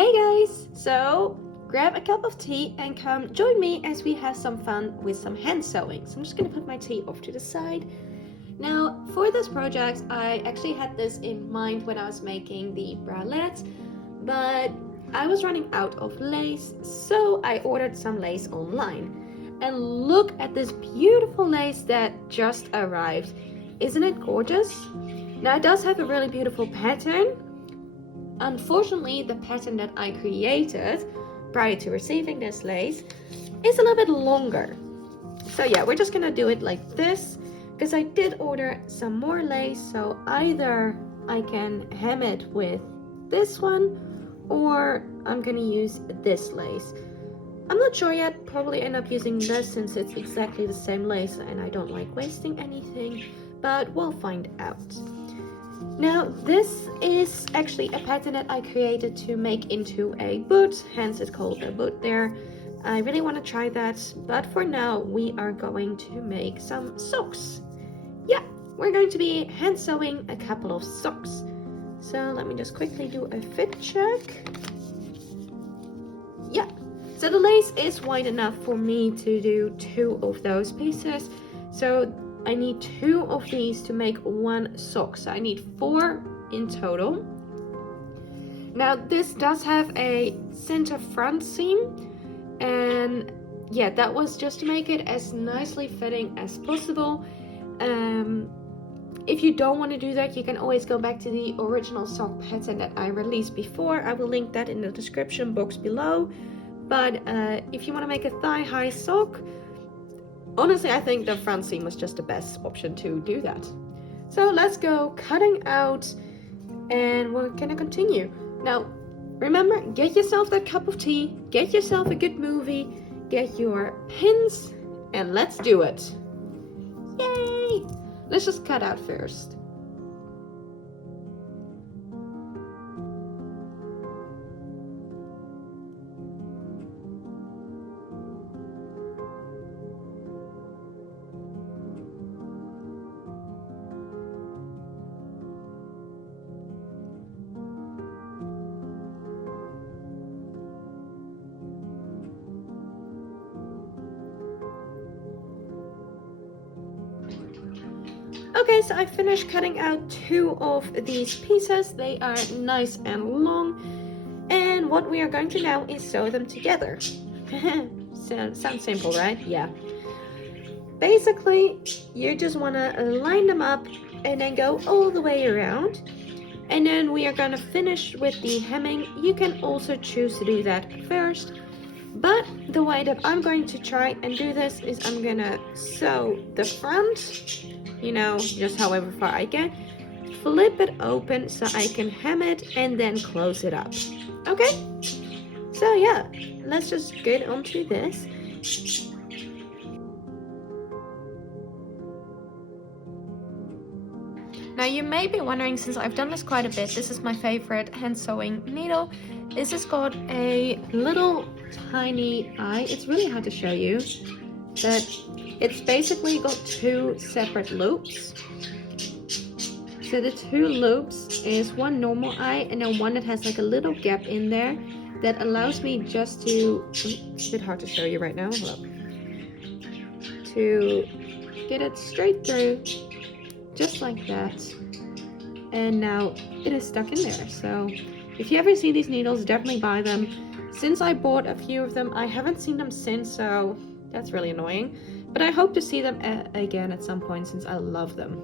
Hey guys! So grab a cup of tea and come join me as we have some fun with some hand sewing. So I'm just gonna put my tea off to the side. Now for this project, I actually had this in mind when I was making the bralette, but I was running out of lace, so I ordered some lace online. And look at this beautiful lace that just arrived. Isn't it gorgeous? Now it does have a really beautiful pattern. Unfortunately, the pattern that I created prior to receiving this lace is a little bit longer. So yeah, we're just gonna do it like this because I did order some more lace, so either I can hem it with this one or I'm gonna use this lace. I'm not sure yet, probably end up using this since it's exactly the same lace and I don't like wasting anything, but we'll find out. Now this is actually a pattern that I created to make into a boot, hence it's called a boot there. I really want to try that, but for now we are going to make some socks. Yeah, we're going to be hand sewing a couple of socks. So let me just quickly do a fit check. Yeah, so the lace is wide enough for me to do 2 of those pieces. So I need 2 of these to make 1 sock, so I need 4 in total. Now this does have a center front seam, and yeah, that was just to make it as nicely fitting as possible. If you don't want to do that, you can always go back to the original sock pattern that I released before. I will link that in the description box below. But if you want to make a thigh-high sock, honestly, I think the front seam was just the best option to do that. So let's go cutting out and we're gonna continue. Now, remember, get yourself that cup of tea, get yourself a good movie, get your pins, and let's do it. Yay! Let's just cut out first. Okay, so I finished cutting out 2 of these pieces. They are nice and long. And what we are going to now is sew them together. Sounds simple, right? Yeah. Basically, you just want to line them up and then go all the way around. And then we are going to finish with the hemming. You can also choose to do that first. But the way that I'm going to try and do this is I'm going to sew the front, you know, just however far I can. Flip it open so I can hem it and then close it up. Okay? So yeah, let's just get onto this. Now you may be wondering, since I've done this quite a bit, this is my favorite hand sewing needle. This has got a little tiny eye. It's really hard to show you, but it's basically got 2 separate loops. So the 2 loops is one normal eye and then one that has like a little gap in there that allows me just to, it's a bit hard to show you right now, look, to get it straight through, just like that. And now it is stuck in there. So if you ever see these needles, definitely buy them. Since I bought a few of them, I haven't seen them since, so that's really annoying. But I hope to see them again at some point since I love them.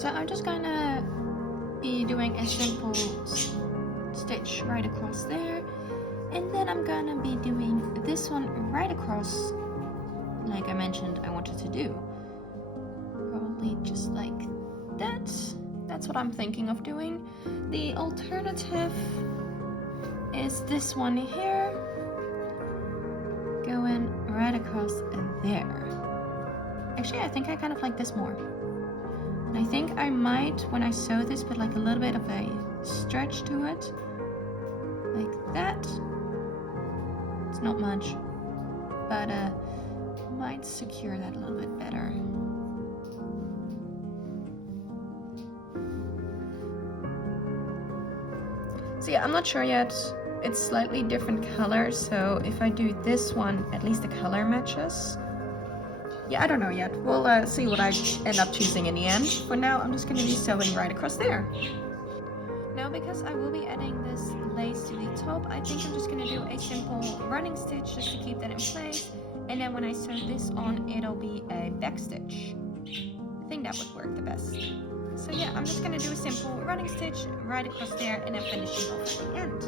So I'm just gonna be doing a simple stitch right across there, and then I'm gonna be doing this one right across, like I mentioned I wanted to do. Probably just like that. That's what I'm thinking of doing. The alternative is this one here, going right across there. Actually, I think I kind of like this more. And I think I might, when I sew this, put like a little bit of a stretch to it. Like that. It's not much, but might secure that a little bit better. So yeah, I'm not sure yet. It's slightly different colors, so if I do this one, at least the color matches. Yeah, I don't know yet. We'll see what I end up choosing in the end. For now, I'm just going to be sewing right across there. Now, because I will be adding this lace to the top, I think I'm just going to do a simple running stitch just to keep that in place. And then when I sew this on, it'll be a back stitch. I think that would work the best. So yeah, I'm just going to do a simple running stitch right across there and then finishing off at the end.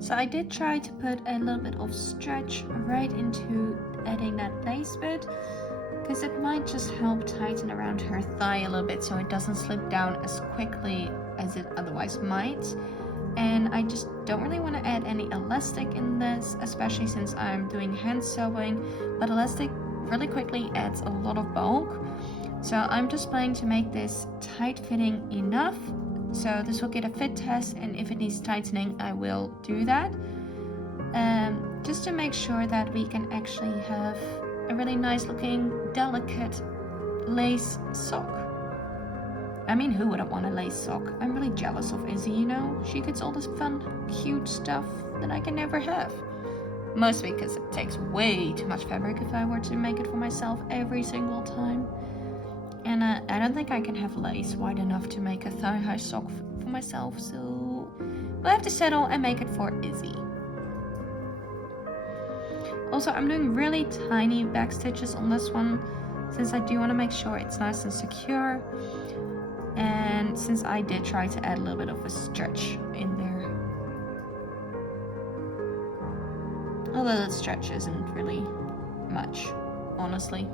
So I did try to put a little bit of stretch right into adding that lace bit, because it might just help tighten around her thigh a little bit so it doesn't slip down as quickly as it otherwise might. And I just don't really want to add any elastic in this, especially since I'm doing hand sewing, but elastic really quickly adds a lot of bulk. So I'm just planning to make this tight fitting enough. So this will get a fit test, and if it needs tightening, I will do that. Just to make sure that we can actually have a really nice looking, delicate lace sock. I mean, who wouldn't want a lace sock? I'm really jealous of Izzy, you know? She gets all this fun, cute stuff that I can never have. Mostly because it takes way too much fabric if I were to make it for myself every single time. And I don't think I can have lace wide enough to make a thigh-high sock for myself, so we'll have to settle and make it for Izzy. Also, I'm doing really tiny back stitches on this one, since I do want to make sure it's nice and secure. And since I did try to add a little bit of a stretch in there. Although that stretch isn't really much, honestly.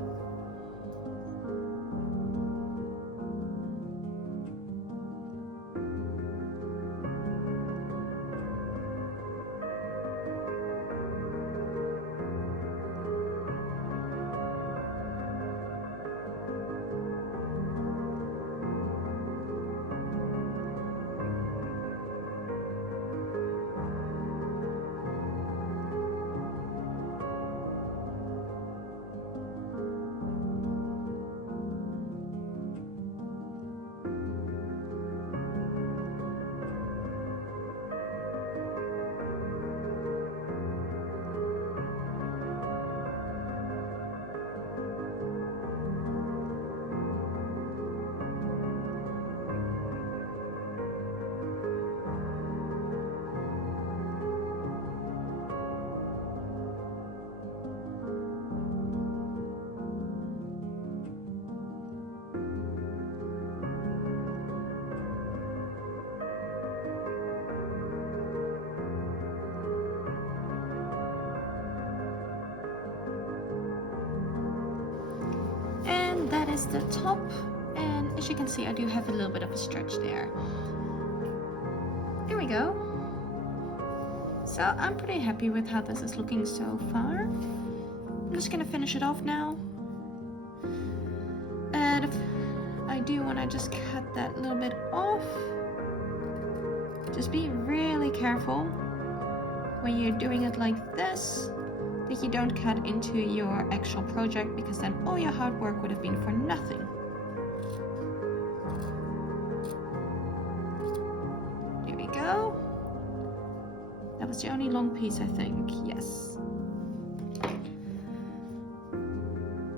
That is the top, and as you can see, I do have a little bit of a stretch there. There we go. So I'm pretty happy with how this is looking so far. I'm just gonna finish it off now. do want to just cut that little bit off. Just be really careful when you're doing it like this, that you don't cut into your actual project, because then all your hard work would have been for nothing. There we go. That was the only long piece, I think. Yes.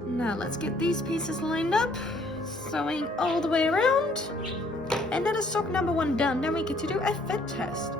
Now let's get these pieces lined up, sewing all the way around. And that is sock number 1 done. Then we get to do a fit test.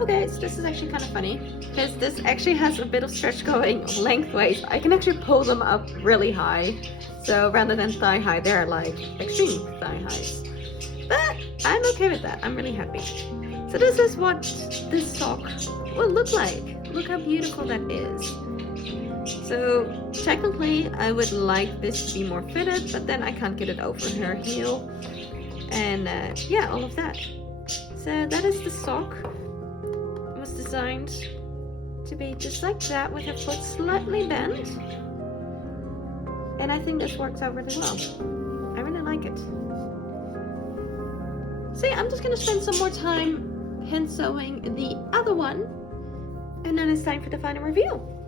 Okay, so this is actually kind of funny because this actually has a bit of stretch going lengthways. I can actually pull them up really high. So rather than thigh high, they're like extreme thigh highs. But I'm okay with that. I'm really happy. So this is what this sock will look like. Look how beautiful that is. So technically I would like this to be more fitted, but then I can't get it over her heel. And yeah, all of that. So that is the sock. It was designed to be just like that, with her foot slightly bent. And I think this works out really well. I really like it. So yeah, I'm just gonna spend some more time hand sewing the other one, and then it's time for the final reveal.